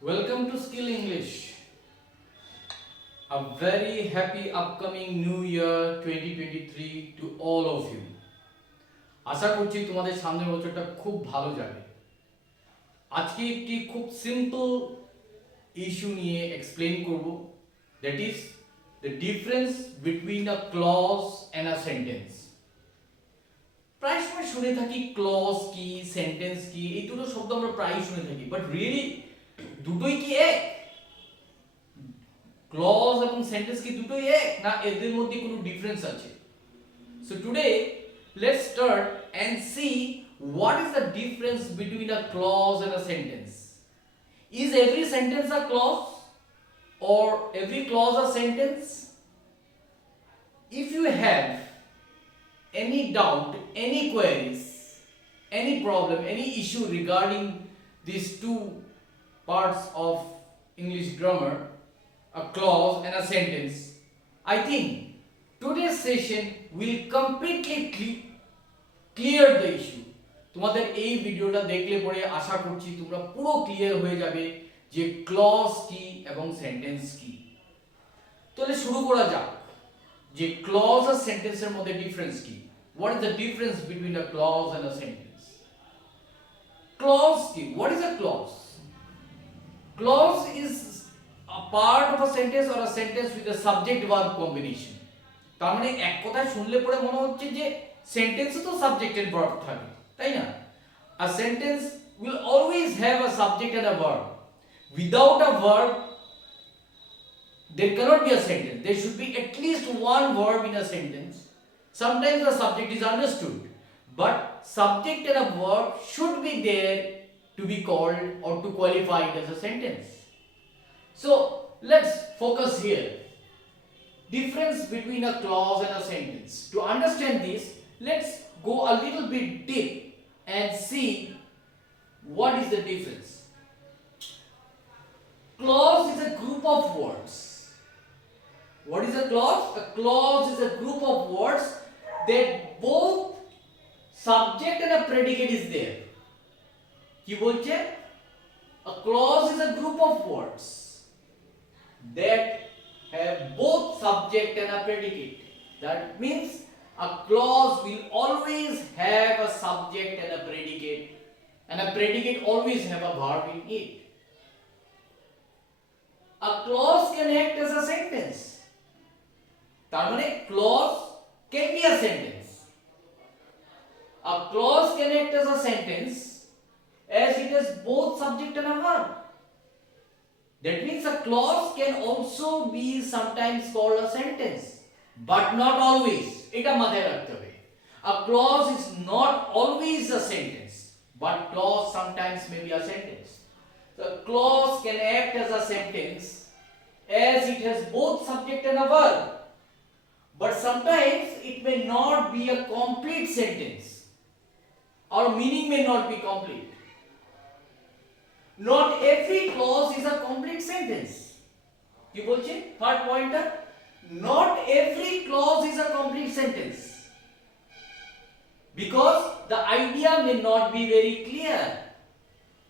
Welcome to Skill English. A very happy upcoming new year 2023 to all of you. আশা করছি তোমাদের সামনের বছরটা খুব ভালো যাবে। আজকে একটি খুব সিম্পল ইস্যু নিয়ে এক্সপ্লেইন করব, that is the difference between a clause and a sentence. প্রায় সময় শুনে থাকি ক্লজ কি, সেন্টেন্স কি, এই দুটো শব্দ আমরা প্রায়ই শুনে থাকি, বাট রিয়েলি দুটোই কি এক? ক্লজ এবং সেন্টেন্স কি দুটোই এক, না এদের মধ্যে কোনো ডিফারেন্স আছে? So today let's start and see what is the difference between a clause and a sentence. Is every sentence a clause or every clause a sentence? If you have any doubt, any queries, any problem, any issue regarding these two parts of English grammar, a clause and a sentence, I think today's session will completely clear the issue. তোমাদের এই ভিডিওটা দেখলে পরে আশা করছি তোমরা পুরো clear হয়ে যাবে যে ক্লজ কি এবং সেন্টেন্স কি। তাহলে শুরু করা যাক যে ক্লজ আর সেন্টেন্সের মধ্যে ডিফারেন্স কি। What is the difference between a clause and a sentence? Clause কি? What is a clause? Clause is a part of a sentence or a sentence with a subject verb combination. তার মানে এক কথায় শুনলে পরে মনে হচ্ছে যে সেন্টেন্সে তো সাবজেক্ট এন্ড ভার্ব থাকে, তাই না? A sentence will always have a subject and a verb. Without a verb there cannot be a sentence. There should be at least one verb in a sentence. Sometimes the subject is understood, but subject and a verb should be there to be called or to qualify it as a sentence. So let's focus here. Difference between a clause and a sentence. To understand this, let's go a little bit deep and see what is the difference. Clause is a group of words. What is a clause? A clause is a group of words that both subject and a predicate is there. কি বলছে? A clause is a group of words that have both subject and a predicate. That means a clause will always have a subject and a predicate, and a predicate always have a verb in it. A clause can act as a sentence. তার মানে clause can be a sentence. A clause can act as a sentence as it has both subject and a verb. That means a clause can also be sometimes called a sentence, but not always. এটা মাথায় রাখতে হবে। A clause is not always a sentence, but clause sometimes may be a sentence. So a clause can act as a sentence as it has both subject and a verb, but sometimes it may not be a complete sentence. Our meaning may not be complete. Not every clause is a complete sentence. কি বলছে? Third pointer, not every clause is a complete sentence, because the idea may not be very clear.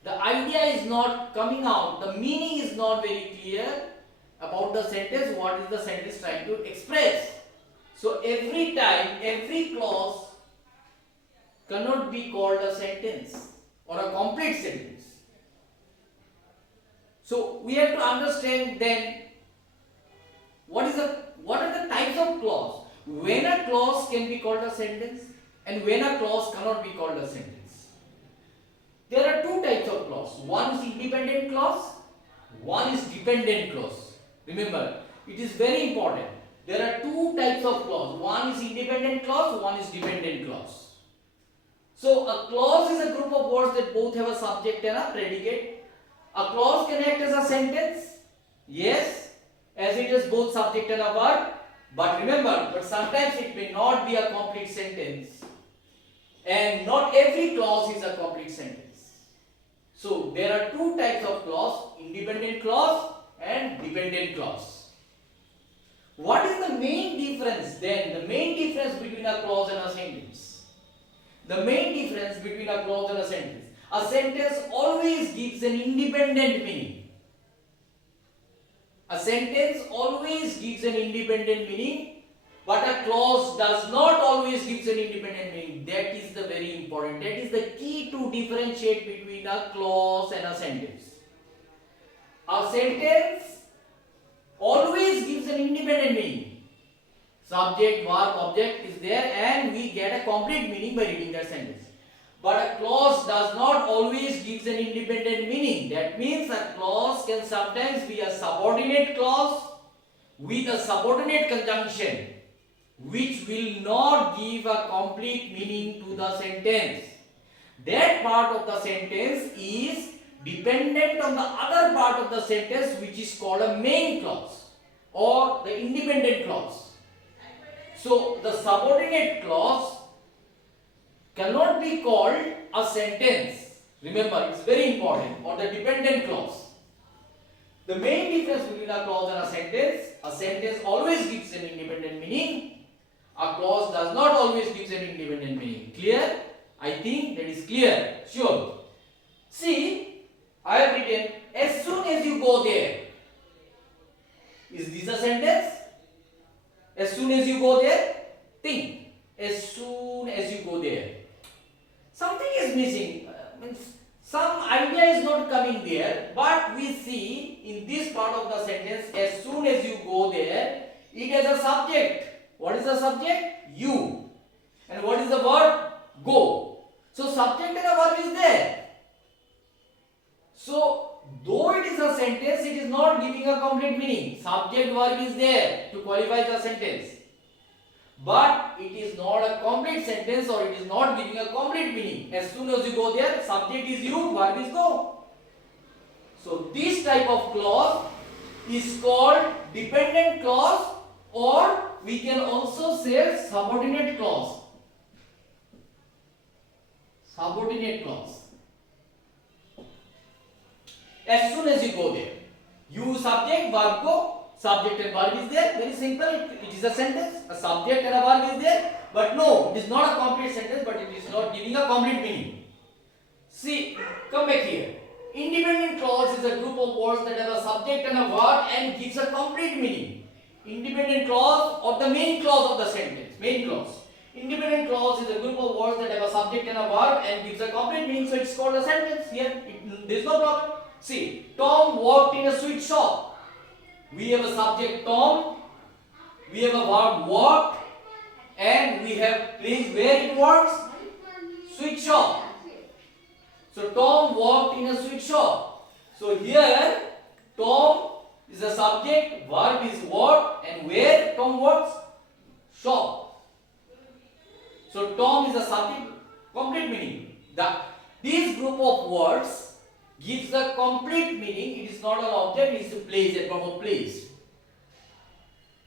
The idea is not coming out, the meaning is not very clear about the sentence, what is the sentence trying to express. So every time, every clause cannot be called a sentence or a complete sentence. So we have to understand then what are the types of clause, when a clause can be called a sentence and when a clause cannot be called a sentence. There are two types of clause. One is independent clause, one is dependent clause. Remember, it is very important. There are two types of clause. One is independent clause, one is dependent clause. So a clause is a group of words that both have a subject and a predicate. A clause can act as a sentence, yes, as it has both subject and a verb, but remember, but sometimes it may not be a complete sentence, and not every clause is a complete sentence. So there are two types of clause, independent clause and dependent clause. What is the main difference then? The main difference between a clause and a sentence. The main difference between a clause and a sentence. A sentence always gives an independent meaning. A sentence always gives an independent meaning, but a clause does not always gives an independent meaning. That is the very important. That is the key to differentiate between a clause and a sentence. A sentence always gives an independent meaning. Subject, verb, object is there, and we get a complete meaning by reading that sentence. But a clause does not always gives an independent meaning. That means a clause can sometimes be a subordinate clause with a subordinate conjunction, which will not give a complete meaning to the sentence. That part of the sentence is dependent on the other part of the sentence, which is called a main clause or the independent clause. So the subordinate clause cannot be called a sentence. Remember, it's very important. Or the dependent clause. The main difference between a clause and a sentence always gives an independent meaning. A clause does not always give an independent meaning. Clear? I think that is clear. Sure. See, I have written, as soon as you go there. Is this a sentence? As soon as you go there, think. As soon as you go there. Something is missing. Means some idea is not coming there, but we see in this part of the sentence, as soon as you go there, it has a subject. What is the subject? You. And what is the verb? Go. So subject and a verb is there. So though it is a sentence, it is not giving a complete meaning. Subject verb is there to qualify the sentence. But it is not a complete sentence, or it is not giving a complete meaning. As soon as you go there, subject is you, verb is go. So this type of clause is called dependent clause, or we can also say subordinate clause. Subordinate clause. As soon as you go there, you subject, verb go. Subject and verb is there. Very simple. It is a sentence. A subject and a verb is there. But no, it is not a complete sentence, but it is not giving a complete meaning. See, come back here. Independent clause is a group of words that have a subject and a verb and gives a complete meaning. Independent clause or the main clause of the sentence. Main clause. Independent clause is a group of words that have a subject and a verb and gives a complete meaning. So it's called a sentence. Here, there is no problem. See, Tom worked in a sweet shop. We have a subject Tom, we have a verb worked, and we have place where it works, sweet shop. So Tom worked in a sweet shop. So here Tom is a subject, verb is work, and where Tom works, shop. So Tom is a subject, complete meaning. This group of words gives a complete meaning. It is not an object, it is a place, a proper place.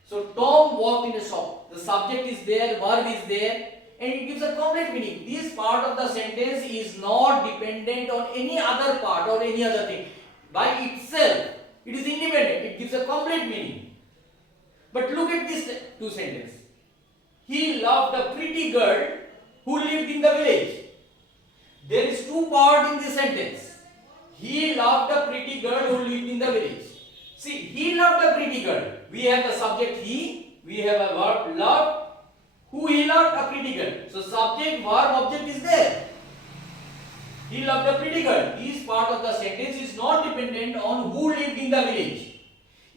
So Tom walked in a shop. The subject is there, verb is there, and it gives a complete meaning. This part of the sentence is not dependent on any other part or any other thing. By itself, it is independent. It gives a complete meaning. But look at these two sentences. He loved a pretty girl who lived in the village. There is two parts in this sentence. He loved a pretty girl who lived in the village. See, he loved a pretty girl. We have the subject he, we have a verb loved. Who he loved? A pretty girl. So subject, verb, object is there. He loved a pretty girl. This part of the sentence is not dependent on who lived in the village.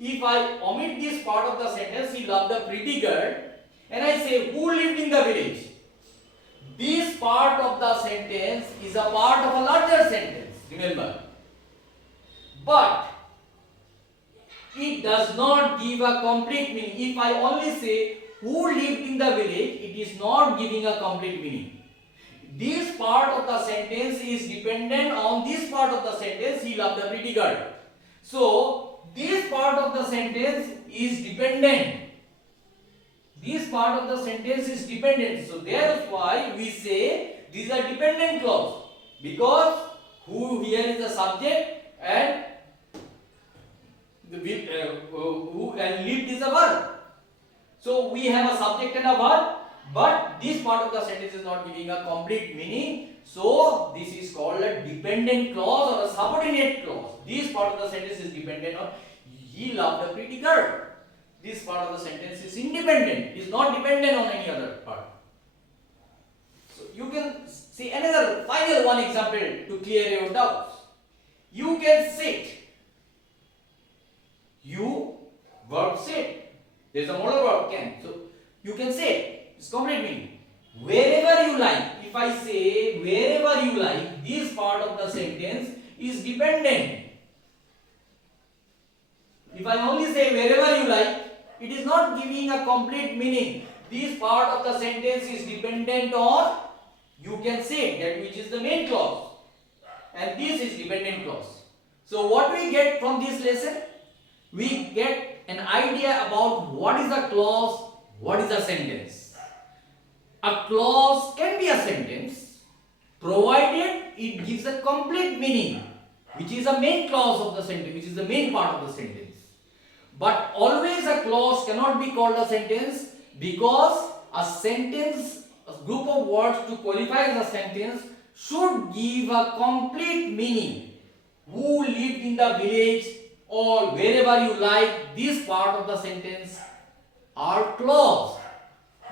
If I omit this part of the sentence, he loved a pretty girl, and I say who lived in the village, this part of the sentence is a part of a larger sentence. Remember. But it does not give a complete meaning. If I only say who lived in the village, it is not giving a complete meaning. This part of the sentence is dependent on this part of the sentence, he loved the pretty girl. So, this part of the sentence is dependent. This part of the sentence is dependent. So, that's why we say these are dependent clause. Because who here is the subject and who and lived is a verb. So we have a subject and a verb, but this part of the sentence is not giving a complete meaning. So this is called a dependent clause or a subordinate clause. This part of the sentence is dependent on He loved a pretty girl. This part of the sentence is independent, is not dependent on any other part. So you can see another final one example to clear your doubts. You can sit. You verb sit. There is a modal verb can. So you can sit. It's complete meaning. Wherever you like. If I say wherever you like, this part of the sentence is dependent. If I only say wherever you like, it is not giving a complete meaning. This part of the sentence is dependent on you can say, that which is the main clause, and this is dependent clause. So what we get from this lesson? We get an idea about what is a clause, what is a sentence. A clause can be a sentence provided it gives a complete meaning, which is the main clause of the sentence, which is the main part of the sentence. But always a clause cannot be called a sentence, because a sentence, a group of words to qualify as a sentence should give a complete meaning. Who lived in the village or wherever you like, this part of the sentence are clause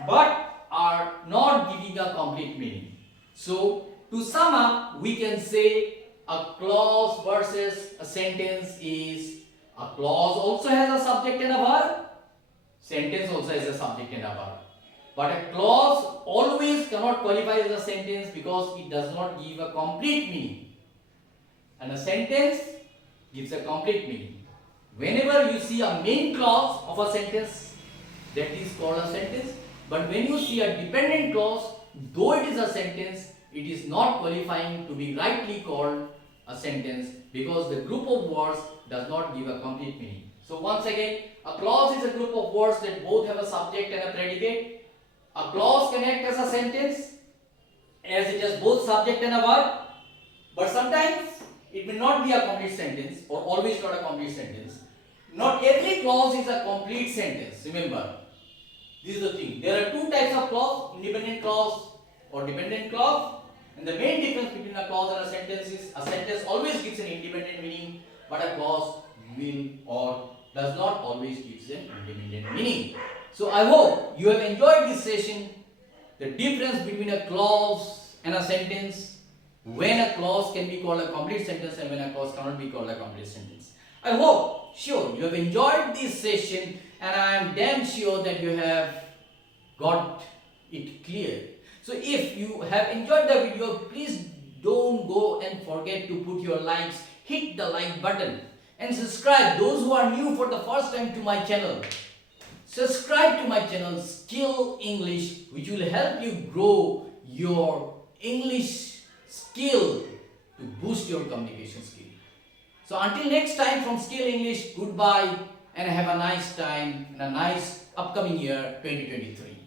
but are not giving a complete meaning. So to sum up, we can say a clause versus a sentence is, a clause also has a subject and a verb, sentence also has a subject and a verb. But a clause always cannot qualify as a sentence because it does not give a complete meaning. And a sentence gives a complete meaning. Whenever you see a main clause of a sentence, that is called a sentence. But when you see a dependent clause, though it is a sentence, it is not qualifying to be rightly called a sentence because the group of words does not give a complete meaning. So once again, a clause is a group of words that both have a subject and a predicate. A clause can act as a sentence as it has both subject and a verb, but sometimes it may not be a complete sentence or always not a complete sentence. Not every clause is a complete sentence. Remember, this is the thing. There are two types of clause, independent clause or dependent clause. And the main difference between a clause and a sentence is a sentence always gives an independent meaning, but a clause will or does not always gives an independent meaning. So I hope you have enjoyed this session, the difference between a clause and a sentence, when a clause can be called a complete sentence and when a clause cannot be called a complete sentence. I hope, sure, you have enjoyed this session and I am damn sure that you have got it clear. So if you have enjoyed the video, please don't go and forget to put your likes, hit the like button and subscribe. Those who are new for the first time to my channel, subscribe to my channel Skill English, which will help you grow your English skill to boost your communication skill. So until next time from Skill English, goodbye and have a nice time and a nice upcoming year 2023.